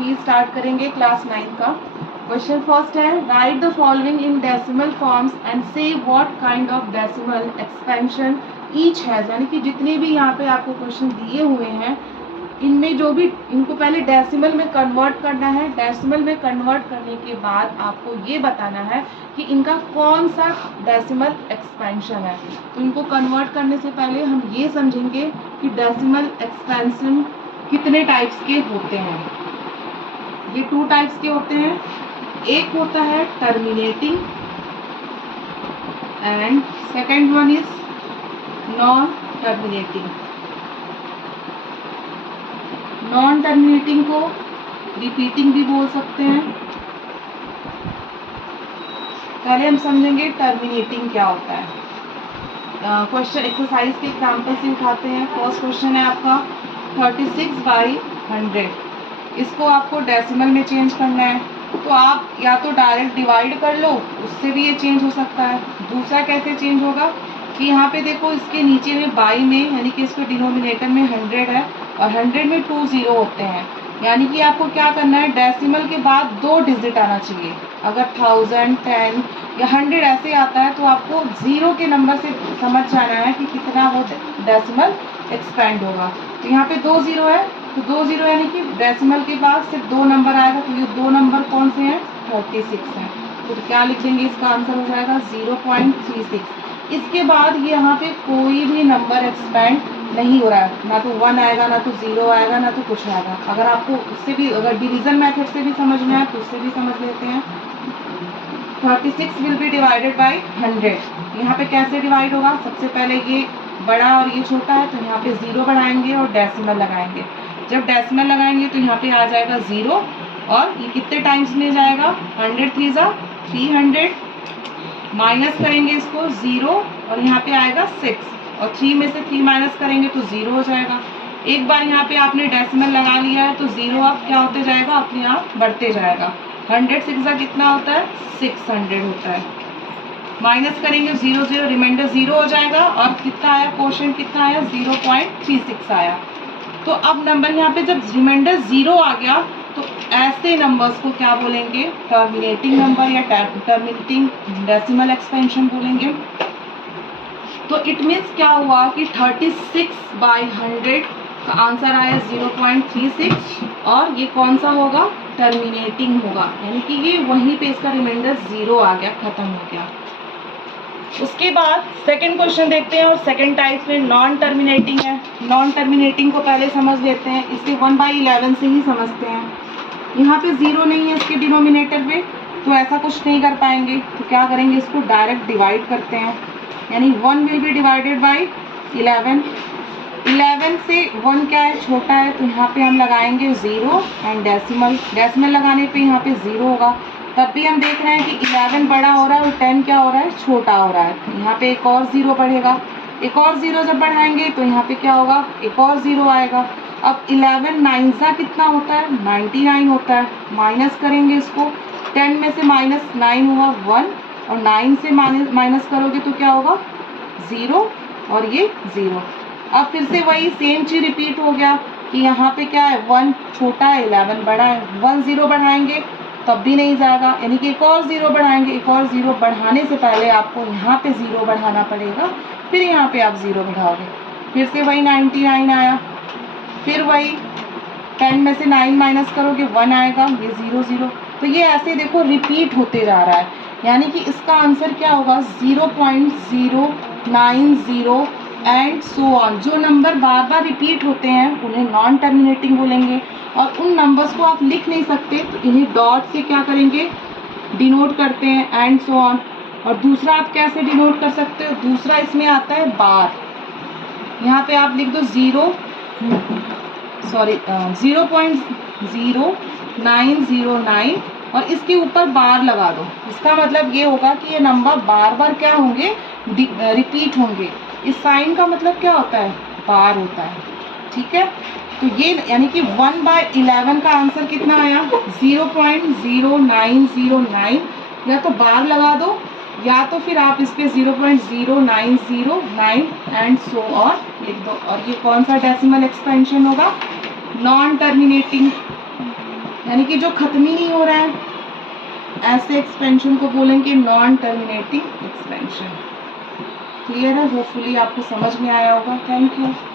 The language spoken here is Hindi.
फीस स्टार्ट करेंगे क्लास 9 का। क्वेश्चन फर्स्ट है, write the following in decimal forms and say what kind of decimal expansion each has. यानी कि जितने भी यहाँ पे आपको क्वेश्चन दिए हुए हैं, इनमें जो भी इनको पहले डेसिमल में कन्वर्ट करना है। डेसिमल में कन्वर्ट करने के बाद आपको ये बताना है कि इनका कौन सा डेसिमल एक्सपेंशन है। तो इनको कन्वर्ट करने से पहले हम ये समझेंगे कि डेसिमल एक्सपेंशन कितने टाइप्स के होते हैं। ये 2 टाइप्स के होते हैं। एक होता है terminating and second one is non terminating. Non terminating को रिपीटिंग भी बोल सकते हैं। पहले हम समझेंगे टर्मिनेटिंग क्या होता है। क्वेश्चन एक्सरसाइज के एग्जाम्पल से उठाते हैं। फर्स्ट क्वेश्चन है आपका 36/100। इसको आपको डेसिमल में चेंज करना है, तो आप या तो डायरेक्ट डिवाइड कर लो, उससे भी ये चेंज हो सकता है। दूसरा कैसे चेंज होगा कि यहाँ पे देखो इसके नीचे में बाई में, यानी कि इसके डिनोमिनेटर में 100 है और 100 में 2 0 होते हैं। यानी कि आपको क्या करना है, डेसिमल के बाद 2 डिजिट आना चाहिए। अगर 1000, 10 या 100 ऐसे आता है तो आपको 0 के नंबर से समझ जाना है कि कितना वो डेसिमल एक्सपेंड होगा। तो यहाँ पे 2 0 है, तो 2 0 यानी कि डेसिमल के बाद सिर्फ 2 नंबर आएगा। तो ये 2 नंबर कौन से हैं, 36 हैं। तो क्या लिख देंगे, इसका आंसर हो जाएगा 0.36। इसके बाद ये यहाँ पे कोई भी नंबर एक्सपेंड नहीं हो रहा है, ना तो 1 आएगा, ना तो 0 आएगा, ना तो कुछ आएगा। अगर आपको उससे भी, अगर डिवीजन मेथड से भी समझना है तो उससे भी समझ लेते हैं। 36 विल बी डिवाइडेड बाई 100। यहाँ पे कैसे डिवाइड होगा, सबसे पहले ये बड़ा और ये छोटा है तो यहाँ पे 0 बढ़ाएंगे और डेसिमल लगाएंगे। जब डेसिमल लगाएंगे तो यहाँ पे आ जाएगा 0 और ये कितने टाइम्स में जाएगा, 100 3 जा 300, माइनस करेंगे इसको 0 और यहाँ पे आएगा 6 और 3 में से 3 माइनस करेंगे तो 0 हो जाएगा। एक बार यहाँ पे आपने डेसिमल लगा लिया है तो 0 अब क्या होते जाएगा, अपने आप बढ़ते जाएगा। 100 6 जा कितना होता है, 600 होता है। माइनस करेंगे 0 0, रिमाइंडर 0 हो जाएगा और कितना आया, क्वोशिएंट कितना आया, 0.36 आया। तो अब नंबर यहाँ पे जब रिमाइंडर 0 आ गया तो ऐसे नंबर्स को क्या बोलेंगे, टर्मिनेटिंग नंबर या टर्मिनेटिंग डेसिमल एक्सपेंशन बोलेंगे। तो इट मीन्स क्या हुआ कि 36/100 का आंसर आया 0.36 और ये कौन सा होगा, टर्मिनेटिंग होगा। यानी कि ये वहीं पे इसका रिमाइंडर 0 आ गया, खत्म हो गया। उसके बाद सेकंड क्वेश्चन देखते हैं और सेकंड टाइप में नॉन टर्मिनेटिंग है। नॉन टर्मिनेटिंग को पहले समझ लेते हैं, इसे 1/11 से ही समझते हैं। यहाँ पे 0 नहीं है इसके डिनोमिनेटर पे, तो ऐसा कुछ नहीं कर पाएंगे। तो क्या करेंगे, इसको डायरेक्ट डिवाइड करते हैं। यानी 1 विल बी डिवाइडेड बाई 11। 11 से 1 क्या है, छोटा है, तो यहाँ पे हम लगाएंगे 0 एंड डेसिमल। डेसिमल लगाने पे यहाँ पे 0 होगा। तब भी हम देख रहे हैं कि 11 बड़ा हो रहा है और 10 क्या हो रहा है, छोटा हो रहा है। यहाँ पे एक और 0 बढ़ेगा। एक और 0 जब बढ़ाएंगे तो यहाँ पे क्या होगा, एक और 0 आएगा। अब 11 9 सा कितना होता है, 99 होता है। माइनस करेंगे इसको, 10 में से -9 हुआ 1 और 9 से माइनस करोगे तो क्या होगा, 0 और ये 0। अब फिर से वही सेम चीज़ रिपीट हो गया कि यहाँ पे क्या है, 1 छोटा है, 11 बड़ा है। 1 0 बढ़ाएंगे तब भी नहीं जाएगा, यानी कि एक और 0 बढ़ाएंगे। एक और 0 बढ़ाने से पहले आपको यहाँ पे 0 बढ़ाना पड़ेगा, फिर यहाँ पे आप 0 बढ़ाओगे। फिर से वही 99 आया। फिर वही 10 में से 9 माइनस करोगे 1 आएगा, ये 0 0। तो ये ऐसे देखो रिपीट होते जा रहा है। यानी कि इसका आंसर क्या होगा, 0.090 एंड सो ऑन। जो नंबर बार बार रिपीट होते हैं उन्हें नॉन टर्मिनेटिंग बोलेंगे। और उन नंबर्स को आप लिख नहीं सकते तो इन्हें डॉट से क्या करेंगे, डिनोट करते हैं, एंड सो ऑन। और दूसरा आप कैसे डिनोट कर सकते हो, दूसरा इसमें आता है बार। यहाँ पे आप लिख दो 0.0909 और इसके ऊपर बार लगा दो। इसका मतलब ये होगा कि ये नंबर बार बार क्या होंगे, रिपीट होंगे। इस साइन का मतलब क्या होता है, बार होता है। ठीक है, तो ये यानी कि 1/11 का आंसर कितना आया, 0.0909। या तो बार लगा दो या तो फिर आप इस पे 0.0909 एंड सो ऑन लिख दो। और ये कौन सा डेसिमल एक्सपेंशन होगा, नॉन टर्मिनेटिंग। यानी कि जो ख़त्म ही नहीं हो रहा है, ऐसे एक्सपेंशन को बोलेंगे नॉन टर्मिनेटिंग एक्सपेंशन। क्लियर है? होपफुली आपको समझ में आया होगा। Thank you.